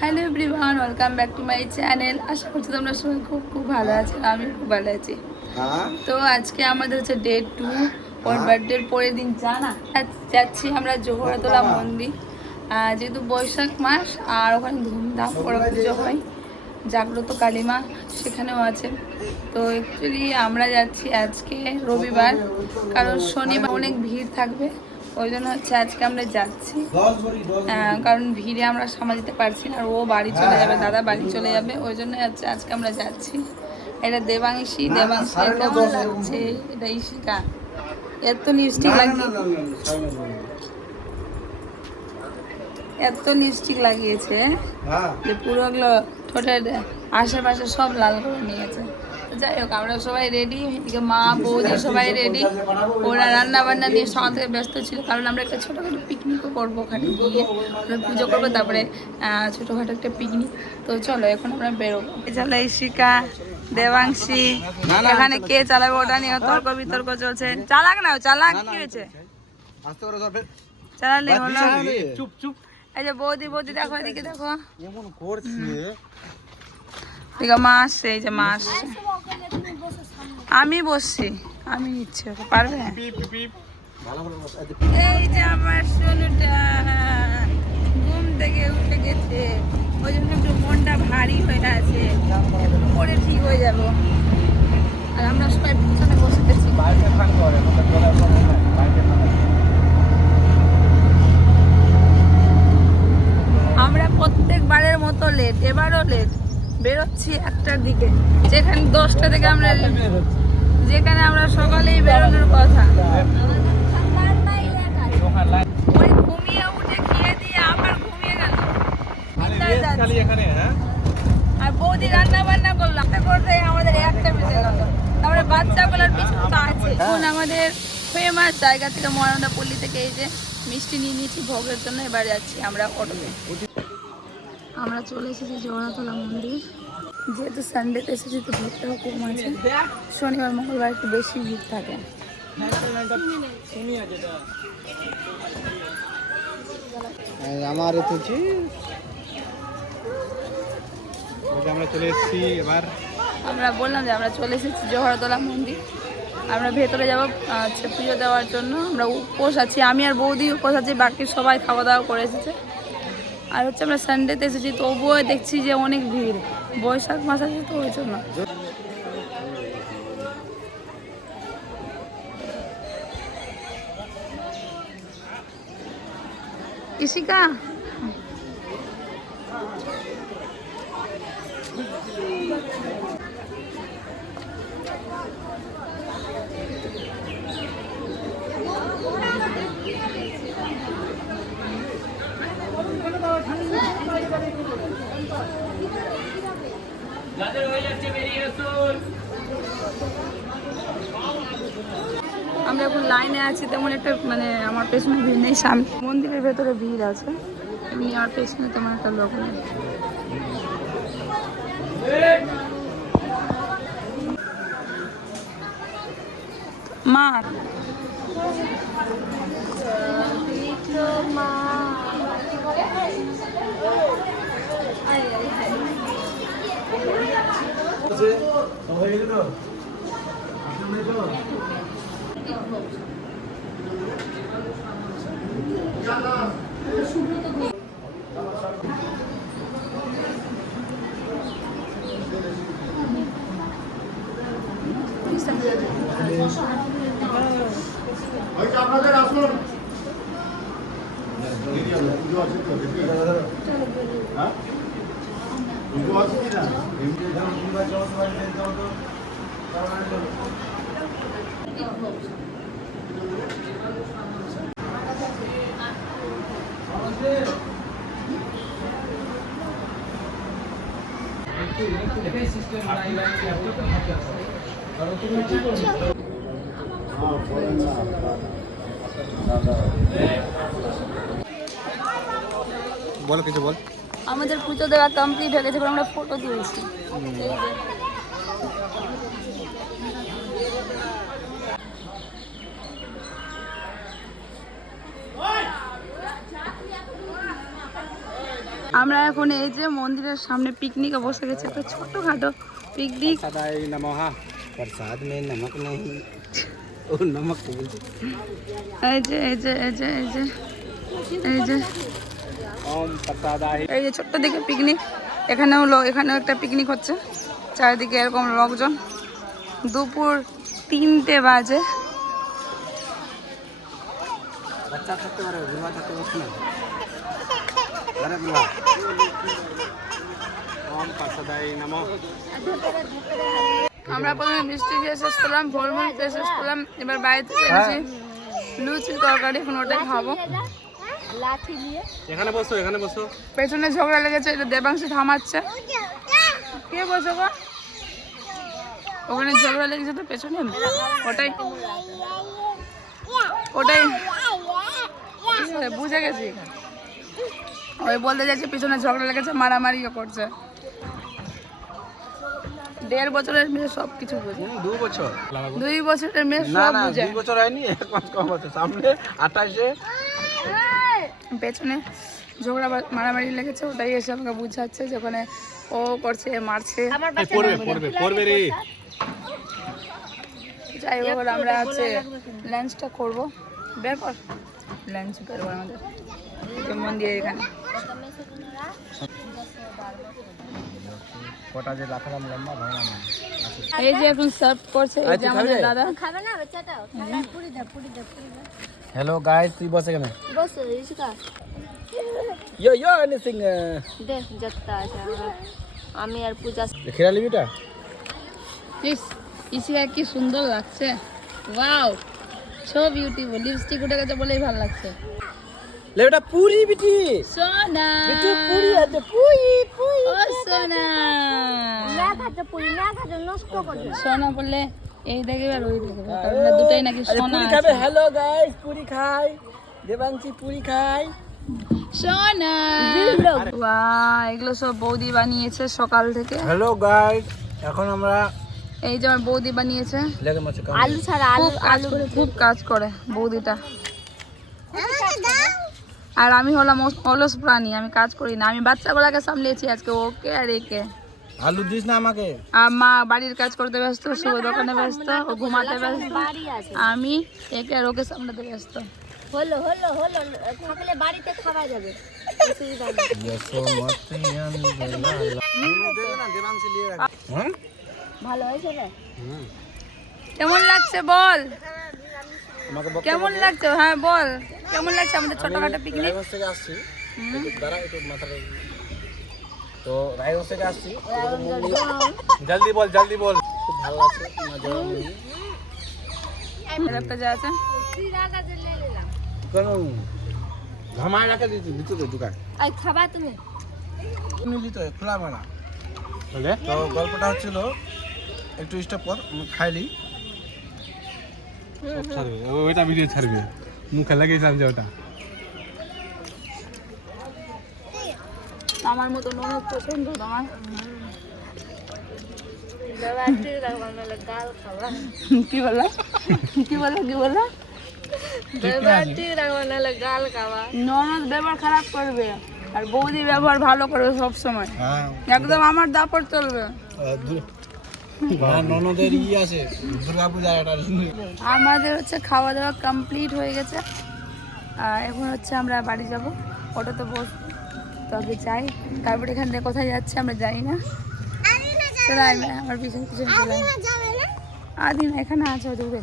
Hello everyone welcome back to my channel আশা করছি তোমরা সবাই খুব খুব ভালো আছো আমি খুব ভালো আছি। হ্যাঁ? তো আজকে আমাদের হচ্ছে ডে টু ওর বার্থডের পরের দিন জানা যাচ্ছি আমরা জোহরাতলা মন্দির। আহ, যেহেতু বৈশাখ মাস আর ওখানে ধুমধাম করে পুজো হয় জাগ্রত কালীমা সেখানেও আছে। তো অ্যাকচুয়ালি আমরা যাচ্ছি আজকে রবিবার কারণ শনিবার অনেক ভিড় থাকবে। ওই জন্য হচ্ছে আজকে আমরা যাচ্ছি। আহ, কারণ ভিড়ে আমরা সামাল দিতে পারছি না আর ও বাড়ি চলে যাবে দাদা বাড়ি চলে যাবে ওই জন্য হচ্ছে আজকে আমরা যাচ্ছি। এটা দেবাংশী দেবাংশী কেমন লাগছে? এটা ইশিকা এত লিপস্টিক লাগিয়ে এত লিপস্টিক লাগিয়েছে হ্যাঁ। যে পুরোগুলো ঠোঁটের আশেপাশে সব লাল করে নিয়েছে। যাই হোক আমরা সবাই রেডি এদিকে মা বৌদি সবাই রেডি ওরা রান্না বান্না নিয়ে থেকে ব্যস্ত ছিল কারণ আমরা একটা ছোটোখাটো পিকনিকও করব ওখানে গিয়ে। আমরা পুজো করব তারপরে ছোটোখাটো একটা পিকনিক তো চলো এখন আমরা বেরোবো। চলো ইশিকা দেবাংশী এখানে কে চালাবে ওটা নিয়ে তর্ক বিতর্ক চলছে। চালাক না চালাক কি হয়েছে? চালালে হলো। চুপ চুপ। এই যে বৌদি বৌদি দেখো এদিকে দেখো। এমন করছে। দেখো মা আসছে, এই যে মা আসছে। আমি বসছি, আমি ইচ্ছে ওকে, পারবে। এই যে আমার সোনুটা, ঘুম থেকে উঠে গেছে। ওই জন্য একটু মনটা ভারী হয়ে আছে। পরে ঠিক হয়ে যাব। আর আমরা সবাই পিছনে বসে গেছি। আমরা প্রত্যেকবারের মতো লেট এবারও লেট বেরোচ্ছি একটার দিকে। যেখানে দশটা থেকে আমরা যেখানে আমরা সকালেই বেরোনোর কথা। ওই ঘুমিয়ে উঠে খেয়ে দিয়ে আবার ঘুমিয়ে গেল। হ্যাঁ? আর বৌদি রান্না বান্না করলাম তা করতে আমাদের একটা বেজে গেল। তারপরে বাচ্চাগুলোর পিছনে তো আছে। এখন আমাদের ফেমাস জায়গা থেকে মহানন্দা পল্লী থেকে এই যে মিষ্টি নিয়ে নিয়েছি ভোগের জন্য এবার যাচ্ছি আমরা অটোতে। আমরা চলে এসেছি জগন্নাথলা মন্দির। যেহেতু সানডেতে এসেছি তো ভিড়টাও কম আছে। শনিবার মঙ্গলবার একটু বেশি ভিড় থাকে। আমার আমরা চলে এসেছি এবার। আমরা বললাম যে আমরা চলে এসেছি জহরতলা মন্দির। আমরা ভেতরে যাব হচ্ছে পুজো দেওয়ার জন্য। আমরা উপোস আছি। আমি আর বৌদি উপোস আছি বাকি সবাই খাওয়া দাওয়া করে এসেছে। আর হচ্ছে আমরা সানডেতে এসেছি, তবুও দেখছি যে অনেক ভিড়। বৈশাখ মাস আছে তো, ওই না ইশিকা আমরা এখন লাইনে আছি, তেমন একটা মানে আমার পেছনে ভিড় নেই, সামনে। মন্দিরের ভেতরে ভিড় আছে। এমনি আমার পেছনে তেমন একটা লোক নেই। মা। আপনাদের আসুন পুজো আছে তো হ্যাঁ? পুজো আছে কি না হ্যাঁ বলেন না বল কিছু বল। আমাদের পুজো দেওয়া কমপ্লিট হয়ে গেছে আমরা ফটো তুলছি। আমরা এখন এই যে মন্দিরের সামনে পিকনিকে বসে গেছি একটা ছোটখাটো পিকনিক এই যে এই যে এই যে এই যে এই এই যে ছোট্ট দিকে পিকনিক এখানেও এখানেও একটা পিকনিক হচ্ছে। চারিদিকে এরকম লোকজন। দুপুর তিনটে বাজে। আমরা প্রথমে মিষ্টি খেয়ে শেষ করলাম ফলমূল খেয়ে শেষ করলাম এবার বাইরে থেকে এনেছি লুচি তরকারি এখন ওটাই খাব। এখানে বসো এখানে বসো। পেছনে ঝগড়া লেগেছে এটা দেবাংশী থামাচ্ছে। কে বসো গো? ওখানে ঝগড়া লেগেছে তো পেছনে? ওটাই। ওটাই। বুঝে গেছি। ওই বলতে যাচ্ছে পিছনে ঝগড়া লেগেছে মারামারিও করছে। দেড় বছরের মেয়ে সব কিছু বোঝে। দু বছর। দুই বছরের মেয়ে সব বুঝে। দুই বছর হয়নি এক মাস কম আছে। সামনে আঠাশে। পেছনে ঝগড়া মারামারি লেগেছে ওটাই এসে আমাকে বুঝাচ্ছে যে ওখানে ও করছে মারছে। যাই হোক আমরা আছে লাঞ্চটা করব। বের কর। লাঞ্চ বের কর আমাদের মন্দিরের এখানে। কটা যে লাফালাম লম্বা ভাঙলাম এই যে এখন সার্ভ করছে এই যে আমাদের দাদা। হ্যালো গাইস তুই বস এখানে। বস রিস্কা ইয়ো ইয়ো এনিথিং দে যতটা আছে আমি আর পূজা। খেলা লিবিটা ইস ইসিকা কি সুন্দর লাগছে। ওয়াও সো বিউটিফুল লিপস্টিক উঠে গেছে বলেই ভালো লাগছে। লেবিটা পুরি বিটি। সোনা। পুরি পুরি পুরি ও সোনা। না খাতে পুরি না খাতে নষ্ট করে সোনা বললে এই আর ওই দেখবে কারণ দুটাই নাকি সোনা আছে। হ্যালো গাইস পুরি খাই। দেবাংশী পুরি খাই। সোনা। ওয়া এগুলো সব বৌদি বানিয়েছে সকাল থেকে। হ্যালো গাইস এখন আমরা এই যে আমার বৌদি বানিয়েছে। আলু ছাড়া আলু খুব খুব কাজ করে বৌদিটা। আর আমি হলাম অলস প্রাণী আমি কাজ করি না। আমি বাচ্চাগুলোকে সামলিয়েছি আজকে ওকে আর একে। আলু দিস না আমাকে। আর মা বাড়ির কাজ করতে ব্যস্ত শুভ দোকানে ব্যস্ত ও ঘুমাতে ব্যস্ত। আমি একে আর ওকে সামলাতে ব্যস্ত। হলো হলো হলো থাকলে বাড়িতে খাওয়া যাবে। অসুবিধা নেই হ্যাঁ ভালো হয়েছে কেমন লাগছে বল? কেমন লাগছে? হ্যাঁ বল। কেমন লাগছে আমাদের ছোটখাটো পিকনিক থেকে আসছি। একটু দাঁড়া একটু মাথাটা তো রায়গঞ্জ থেকে আসছি। জলদি বল জলদি বল। খুব ভালো লাগছে একটা যা আছে। কেন? ঘামায় রাখে দিচ্ছি ভিতরে খাবা তুমি। নিলি তো খোলা মেলা তো গল্পটা হচ্ছিল একটু স্টপ কর আমি খাইলি। ছাড়বে ও- ওইটা ভিডিও ছাড়বে মুখে লাগিয়েছিলাম যে ওটা আমার মতো ননদ পছন্দ তোমার গাল খাবা কি বলো কি বলো কি বলো ঠিক রাখবা নাহলে গাল খাবা ননদ ব্যবহার খারাপ করবে আর বৌদি ব্যবহার ভালো করবে সব সময় হ্যাঁ একদম আমার দাপট চলবে আমাদের হচ্ছে খাওয়া দাওয়া কমপ্লিট হয়ে গেছে। আর এখন হচ্ছে আমরা বাড়ি যাব অটোতে বস তবে যাই। তারপর এখান থেকে কোথায় যাচ্ছে আমরা যাই না। চলে আমার পিছনে পিছনে চলে আয়। আদিন এখানে আছে দূরে।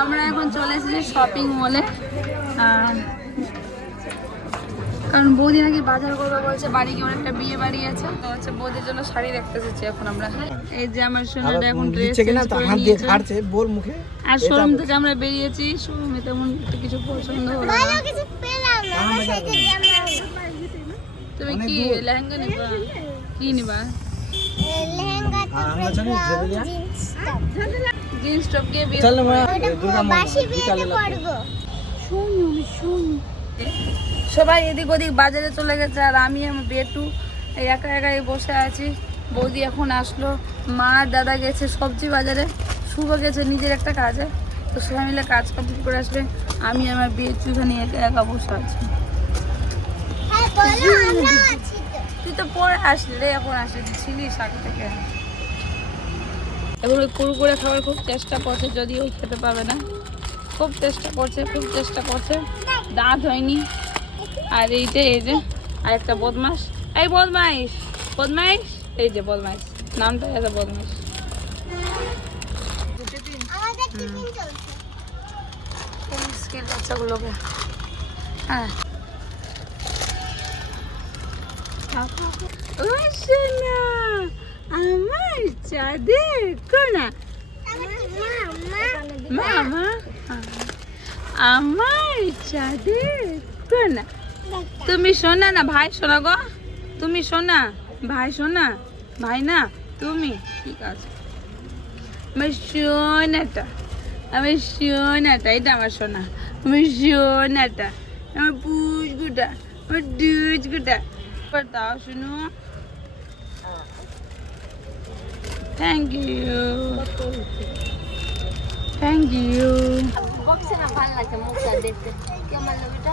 আমরা এখন চলে এসেছি শপিং মলে কারণ বৌদি নাকি বাজার করবে বলছে বাড়ি গিয়ে একটা বিয়ে বাড়ি আছে। তো হচ্ছে বৌদির জন্য শাড়ি দেখতে এসেছি এখন আমরা। এই যে আমার সোনাটা এখন ড্রেস চেঞ্জ করে নিয়েছে। বোর মুখে। আর শোরুম থেকে আমরা বেরিয়েছি শোরুমে তেমন একটা কিছু পছন্দ হলো না। তুমি কি লেহেঙ্গা নিবা? কি নিবা? জেবেলিয়া জিন্স টপ গিয়ে বিয়ে চল না দুর্গা বিকালে সবাই এদিক ওদিক বাজারে চলে গেছে আর আমি আমার বেটু এই একা একাই বসে আছি। বৌদি এখন আসলো মা দাদা গেছে সবজি বাজারে শুভ গেছে নিজের একটা কাজে। তো সবাই মিলে কাজ কমপ্লিট করে আসবে আমি আমার বেটু এখানে একা একা বসে আছি। তুই তো পরে আসলি রে এখন আসলি ছিলিস আগে থেকে। এবং ওই কুরকুরে খাওয়ার খুব চেষ্টা করছে যদিও খেতে পাবে না। খুব চেষ্টা করছে খুব চেষ্টা করছে। দাঁত হয়নি। আর এই যে এই যে আর একটা বদমাস এই বদমাইশ বদমাইশ এই যে বদমাইশ। নামটা আছে বদমাইশ। বাচ্চাগুলোকে। হ্যাঁ। সোনা আমার চাঁদের কোনা। মামা আমার চাঁদের কোনা। তুমি শোনা না, ভাই শোনা গো। তুমি শোনা, ভাই শোনা, ভাই না, তুমি। ঠিক আছে। আমার সোনাটা আমার সোনাটা এটা আমার সোনা আমার সোনাটা আমার পুষগুটা আমার দুজগুটা এবার দাও শুনু। থ্যাংক ইউ থ্যাংক ইউ বক্সে না ভালো লাগছে মুখটা দেখতে। কেমন লাগে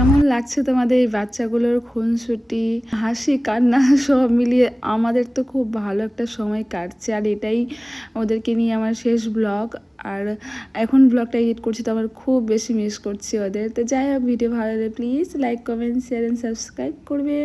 কেমন লাগছে তোমাদের এই বাচ্চাগুলোর খুনসুটি, হাসি, কান্না সব মিলিয়ে? আমাদের তো খুব ভালো একটা সময় কাটছে। আর এটাই ওদেরকে নিয়ে আমার শেষ ব্লগ। আর এখন ব্লগটা এডিট করছি তো আমার খুব বেশি মিস করছি ওদের। তো যাই হোক ভিডিও ভালো লাগলে please like comment share and subscribe করবে।